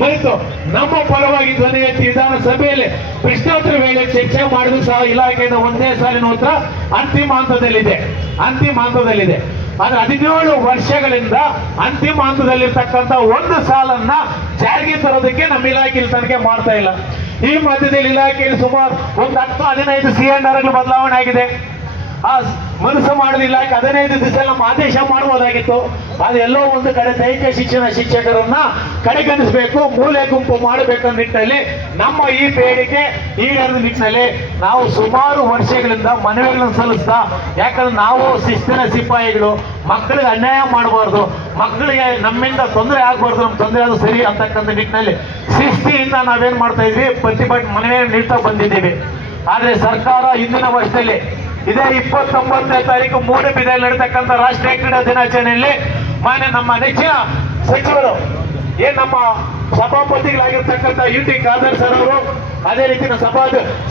ಮರೆತು ನಮ್ಮ ಪರವಾಗಿ ಧ್ವನಿ ಎತ್ತಿ ವಿಧಾನಸಭೆಯಲ್ಲಿ ಪ್ರಶ್ನೋತ್ತರ ವೇಳೆ ಚರ್ಚೆ ಮಾಡಿದ್ರು ಸಹ ಇಲಾಖೆಯಿಂದ ಒಂದೇ ಸಾಲಿನ ಉತ್ತರ ಅಂತಿಮ ಹಂತದಲ್ಲಿದೆ. ಆದ್ರೆ 17 ವರ್ಷಗಳಿಂದ ಅಂತಿಮ ಹಂತದಲ್ಲಿರ್ತಕ್ಕಂಥ ಒಂದು ಸಾಲನ್ನ ಜಾರಿಗೆ ತರೋದಕ್ಕೆ ನಮ್ಮ ಇಲಾಖೆ ಇಲ್ಲಿ ತನಕ ಮಾಡ್ತಾ ಇಲ್ಲ. ಈ ಮಧ್ಯದಲ್ಲಿ ಇಲಾಖೆಯಲ್ಲಿ ಸುಮಾರು ಒಂದು 10-15 CNRಗಳು ಬದಲಾವಣೆ ಆಗಿದೆ. ಆ ಮನಸ್ಸು ಮಾಡಿದ ಇಲಾಖೆ 15 ದಿವಸ ನಮ್ಮ ಆದೇಶ ಮಾಡಬಹುದಾಗಿತ್ತು. ಅದೆಲ್ಲೋ ಒಂದು ಕಡೆ ದೈಹಿಕ ಶಿಕ್ಷಕರನ್ನ ಕಡೆಗಣಿಸಬೇಕು, ಮೂಲೆ ಗುಂಪು ಮಾಡಬೇಕನ್ನೋ ನಿಟ್ಟಿನಲ್ಲಿ ನಮ್ಮ ಈ ಬೇಡಿಕೆ ಈಡೇರಿದ ನಿಟ್ಟಿನಲ್ಲಿ ನಾವು ಸುಮಾರು ವರ್ಷಗಳಿಂದ ಮನವಿಗಳನ್ನು ಸಲ್ಲಿಸ್ತಾ, ಯಾಕಂದ್ರೆ ನಾವು ಶಿಸ್ತಿನ ಸಿಪಾಯಿಗಳು, ಮಕ್ಕಳಿಗೆ ಅನ್ಯಾಯ ಮಾಡಬಾರ್ದು, ಮಕ್ಕಳಿಗೆ ನಮ್ಮಿಂದ ತೊಂದರೆ ಆಗಬಾರ್ದು, ನಮ್ಮ ತೊಂದರೆ ಅದು ಸರಿ ಅಂತಕ್ಕಂಥ ನಿಟ್ಟಿನಲ್ಲಿ ಶಿಸ್ತಿಯಿಂದ ನಾವೇನ್ ಮಾಡ್ತಾ ಇದ್ವಿ, ಪ್ರತಿಭಟನೆ ಮನವಿಯನ್ನು ನೀಡ್ತಾ ಬಂದಿದ್ದೀವಿ. ಆದ್ರೆ ಸರ್ಕಾರ ಹಿಂದಿನ ವರ್ಷದಲ್ಲಿ ಇದೇ 29ನೇ ತಾರೀಕು ಮೂಡುಬಿದಿರೆಯಲ್ಲಿ ನಡೀತಕ್ಕಂಥ ರಾಷ್ಟ್ರೀಯ ಕ್ರೀಡಾ ದಿನಾಚರಣೆಯಲ್ಲಿ ಮಾನ್ಯ ನಮ್ಮ ನೆಚ್ಚಿನ ಸಚಿವರು ನಮ್ಮ ಸಭಾಪತಿಗಳಾಗಿರ್ತಕ್ಕಂಥ UT ಖಾದರ್ ಸರ್ ಅವರು, ಅದೇ ರೀತಿ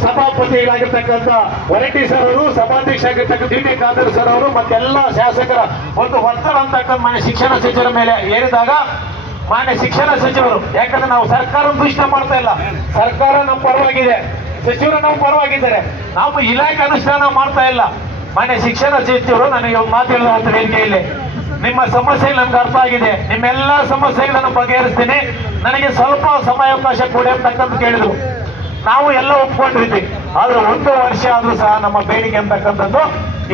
ಸಭಾಪತಿಗಳಾಗಿರ್ತಕ್ಕಂಥ ಹೊರಟ್ಟಿ ಸರ್ ಅವರು, ಸಭಾಧ್ಯಕ್ಷ ಆಗಿರ್ತಕ್ಕಂಥ UT ಖಾದರ್ ಸರ್ ಅವರು, ಮತ್ತೆಲ್ಲ ಶಾಸಕರ ಒಂದು ಒತ್ತಡ ಅಂತಕ್ಕಂಥ ಮಾನ್ಯ ಶಿಕ್ಷಣ ಸಚಿವರ ಮೇಲೆ ಏರಿದಾಗ ಮಾನ್ಯ ಶಿಕ್ಷಣ ಸಚಿವರು, ಯಾಕಂದ್ರೆ ನಾವು ಸರ್ಕಾರ ದೂಷಣೆ ಮಾಡ್ತಾ ಇಲ್ಲ, ಸರ್ಕಾರ ನಮ್ಮ ಪರವಾಗಿದೆ, ಸಚಿವರು ನಮ್ಮ ಪರವಾಗಿದ್ದಾರೆ, ನಾವು ಇಲಾಖೆ ಅನುಷ್ಠಾನ ಮಾಡ್ತಾ ಇಲ್ಲ. ಮಾನ್ಯ ಶಿಕ್ಷಣ ಸಚಿವರು ನನಗೆ ಮಾತು ಹೇಳಿದ ವೇದಿಕೆಯಲ್ಲಿ ನಿಮ್ಮ ಸಮಸ್ಯೆ ನಮ್ಗೆ ಅರ್ಥ ಆಗಿದೆ, ನಿಮ್ಮೆಲ್ಲ ಸಮಸ್ಯೆಗಳನ್ನು ಬಗೆಹರಿಸ್ತೀನಿ, ನನಗೆ ಸ್ವಲ್ಪ ಸಮಯಾವಕಾಶ ಕೊಡಿ ಅಂತಕ್ಕಂಥ ಕೇಳಿದ್ರು. ನಾವು ಎಲ್ಲ ಒಪ್ಕೊಂಡಿದ್ವಿ. ಆದ್ರೆ 1 ವರ್ಷ ಆದ್ರೂ ಸಹ ನಮ್ಮ ಬೇಡಿಕೆ ಅಂತಕ್ಕಂಥದ್ದು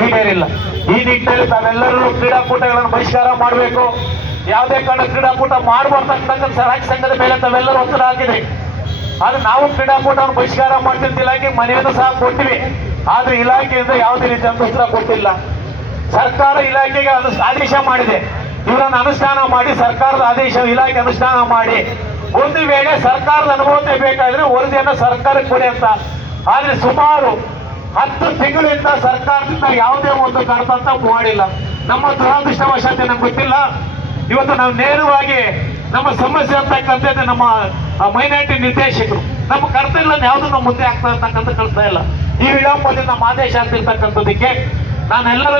ಈಡೇರಿಲ್ಲ. ಈ ನಿಟ್ಟಿನಲ್ಲಿ ತಾವೆಲ್ಲರೂ ಕ್ರೀಡಾಕೂಟಗಳನ್ನು ಬಹಿಷ್ಕಾರ ಮಾಡಬೇಕು, ಯಾವುದೇ ಕಾರಣ ಕ್ರೀಡಾಕೂಟ ಮಾಡಬಾರ್ದಂತಕ್ಕಂಥ ರಾಜ್ಯ ಸಂಘದ ಮೇಲೆ ತಾವೆಲ್ಲರೂ ಒತ್ತಡ ಹಾಕಿದ್ರಿ. ಆದ್ರೆ ನಾವು ಕ್ರೀಡಾಕೂಟವನ್ನು ಬಹಿಷ್ಕಾರ ಮಾಡ್ತಿದ್ದ ಇಲಾಖೆ ಮನೆಯನ್ನು ಸಹ ಕೊಟ್ಟಿವಿ. ಆದ್ರೆ ಇಲಾಖೆಯಿಂದ ಯಾವುದೇ ರೀತಿಯ ಉತ್ತರ ಕೊಟ್ಟಿಲ್ಲ. ಸರ್ಕಾರ ಇಲಾಖೆಗೆ ಆದೇಶ ಮಾಡಿದೆ, ಇವರನ್ನು ಅನುಷ್ಠಾನ ಮಾಡಿ, ಸರ್ಕಾರದ ಆದೇಶ ಇಲಾಖೆ ಅನುಷ್ಠಾನ ಮಾಡಿ, ಒಂದು ವೇಳೆ ಸರ್ಕಾರದ ಅನುಮತಿ ಬೇಕಾದ್ರೆ ವರದಿಯನ್ನು ಸರ್ಕಾರಕ್ಕೆ ಕೊಡಿ ಅಂತ. ಆದ್ರೆ ಸುಮಾರು 10 ತಿಂಗಳಿಂದ ಸರ್ಕಾರದಿಂದ ಯಾವುದೇ ಒಂದು ಕರ್ತಂತ ಮಾಡಿಲ್ಲ. ನಮ್ಮ ದುರಾದೃಷ್ಟವಶಾತ್ ನಮ್ಗೆ ಗೊತ್ತಿಲ್ಲ. ಇವತ್ತು ನಾವು ನೇರವಾಗಿ ನಮ್ಮ ಸಮಸ್ಯೆ ಅಂತಕ್ಕಂಥದ್ದು ನಮ್ಮ ಮೈನಾರಿಟಿ ನಿರ್ದೇಶಕರು ನಮ್ಮ ಕರ್ತವ್ಯಗಳನ್ನು ಯಾವುದು ನಮ್ಮ ಮುಂದೆ ಆಗ್ತಾ ಇರ್ತಕ್ಕಂಥ ಕಳಿಸ್ತಾ ಇಲ್ಲ. ಈ ವಿಳಂಬದಿಂದ ನಮ್ಮ ಆದೇಶ ಆಗ್ತಿರ್ತಕ್ಕಂಥದಕ್ಕೆ ನಾನೆಲ್ಲರೂ